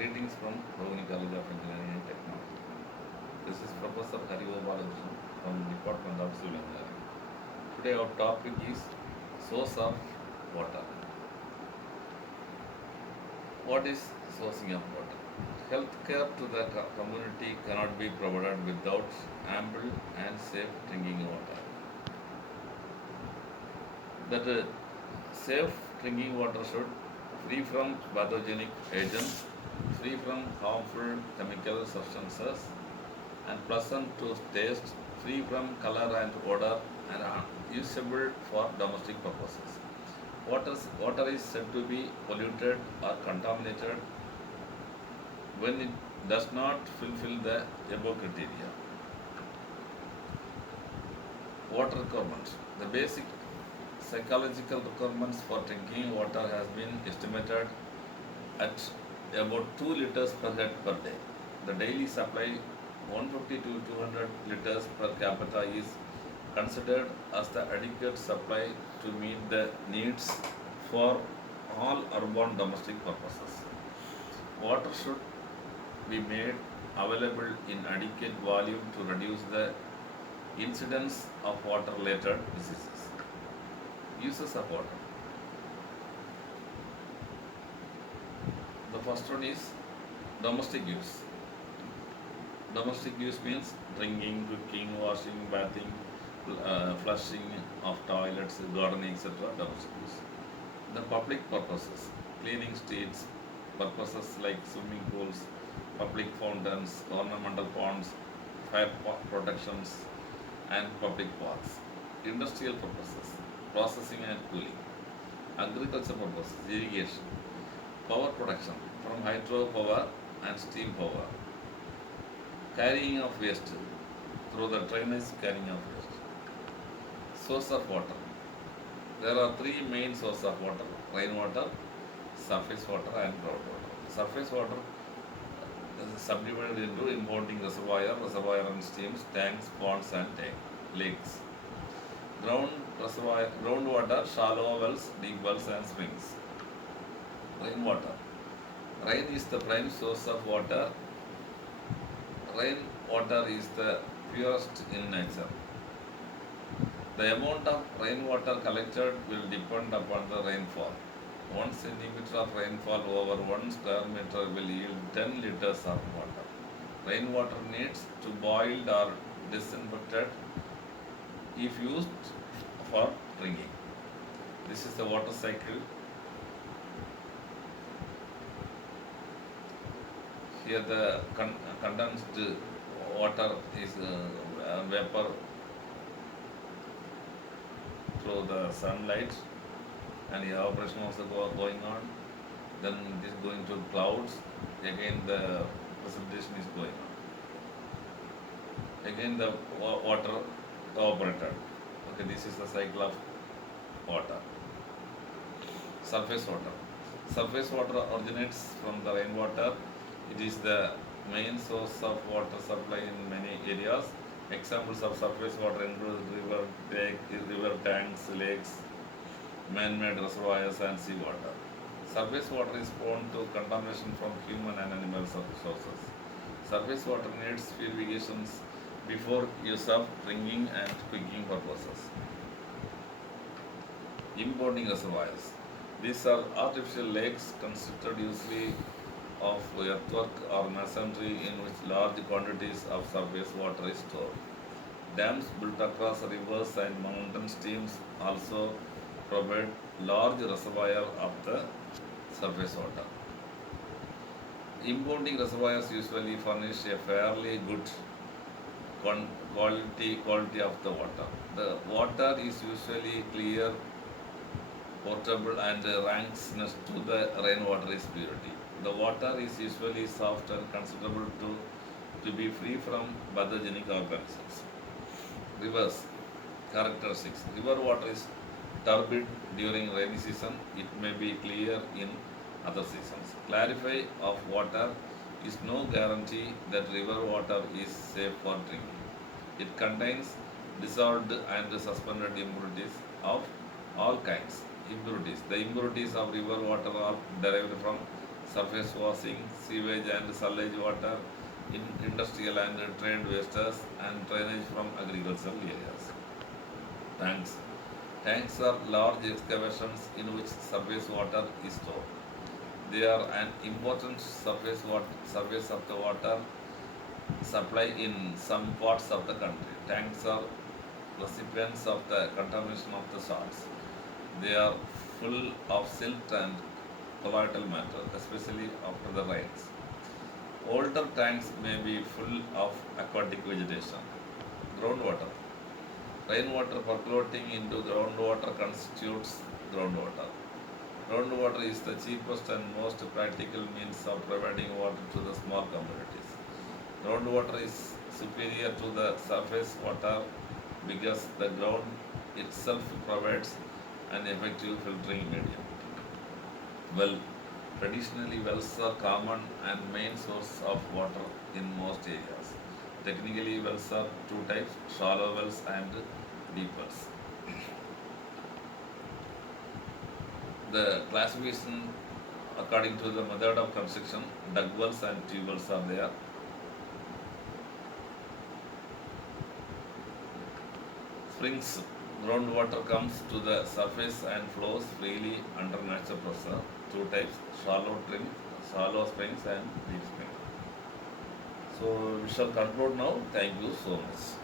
Greetings from Bhavani College of Engineering and Technology. This is Professor Hari Balakrishnan from Department of Civil Engineering. Today our topic is source of water. What is sourcing of water? Healthcare to the community cannot be provided without ample and safe drinking water. That safe drinking water should free from pathogenic agents, free from harmful chemical substances, and pleasant to taste, free from color and odor, and usable for domestic purposes. Water is said to be polluted or contaminated when it does not fulfill the above criteria. Water requirements. The basic psychological requirements for drinking water has been estimated at about 2 liters per head per day. The daily supply 150 to 200 liters per capita is considered as the adequate supply to meet the needs for all urban domestic purposes. Water should be made available in adequate volume to reduce the incidence of water related diseases. Uses of water. The first one is domestic use. Domestic use means drinking, cooking, washing, bathing, flushing of toilets, gardening, etc. Domestic use. The public purposes, cleaning streets, purposes like swimming pools, public fountains, ornamental ponds, fire protections, and public parks. Industrial purposes, processing and cooling. Agriculture purposes, irrigation. Power production from hydro power and steam power. Carrying of waste through the drainage carrying of waste. Source of water. There are three main sources of water: rainwater, surface water, and groundwater. Surface water is subdivided into impounding reservoir and streams, tanks, ponds, and lakes. Groundwater, shallow wells, deep wells, and springs. Rainwater. Rain is the prime source of water. Rainwater is the purest in nature. The amount of rainwater collected will depend upon the rainfall. 1 centimeter of rainfall over 1 square meter will yield 10 liters of water. Rainwater needs to boiled or disinfected if used for drinking. This is the water cycle. Here the condensed water is vapor through the sunlight, and the evaporation also going on. Then it is going to clouds. Again the precipitation is going on. Again the water evaporated. Okay, this is the cycle of water. Surface water. Surface water originates from the rainwater. It is the main source of water supply in many areas. Examples of surface water include river tanks, lakes, man-made reservoirs, and seawater. Surface water is prone to contamination from human and animal sources. Surface water needs purifications before use of drinking and cooking purposes. Impounding reservoirs. These are artificial lakes constructed usually of earthwork or masonry in which large quantities of surface water is stored. Dams built across rivers and mountain streams also provide large reservoir of the surface water. Impounding reservoirs usually furnish a fairly good quality of the water. The water is usually clear, potable, and ranks next to the rainwater is purity. The water is usually soft and considerable to be free from pathogenic organisms. Rivers. Characteristics. River water is turbid during rainy season. It may be clear in other seasons. Clarify of water is no guarantee that river water is safe for drinking. It contains dissolved and suspended impurities of all kinds. Impurities. The impurities of river water are derived from surface washing, sewage and sewage water, industrial and trade wastes, and drainage from agricultural areas. Tanks. Tanks are large excavations in which surface water is stored. They are an important surface of the water supply in some parts of the country. Tanks are recipients of the contamination of the salts. They are full of silt and volatile matter, especially after the rains. Older tanks may be full of aquatic vegetation. Groundwater. Rainwater percolating into groundwater constitutes groundwater. Groundwater is the cheapest and most practical means of providing water to the small communities. Groundwater is superior to the surface water because the ground itself provides an effective filtering medium. Well, traditionally wells are common and main source of water in most areas. Technically, wells are two types: shallow wells and deep wells. The classification according to the method of construction, dug wells and tube wells are there. Springs, groundwater comes to the surface and flows freely under natural pressure. Two types: shallow springs and deep springs. So we shall conclude now. Thank you so much.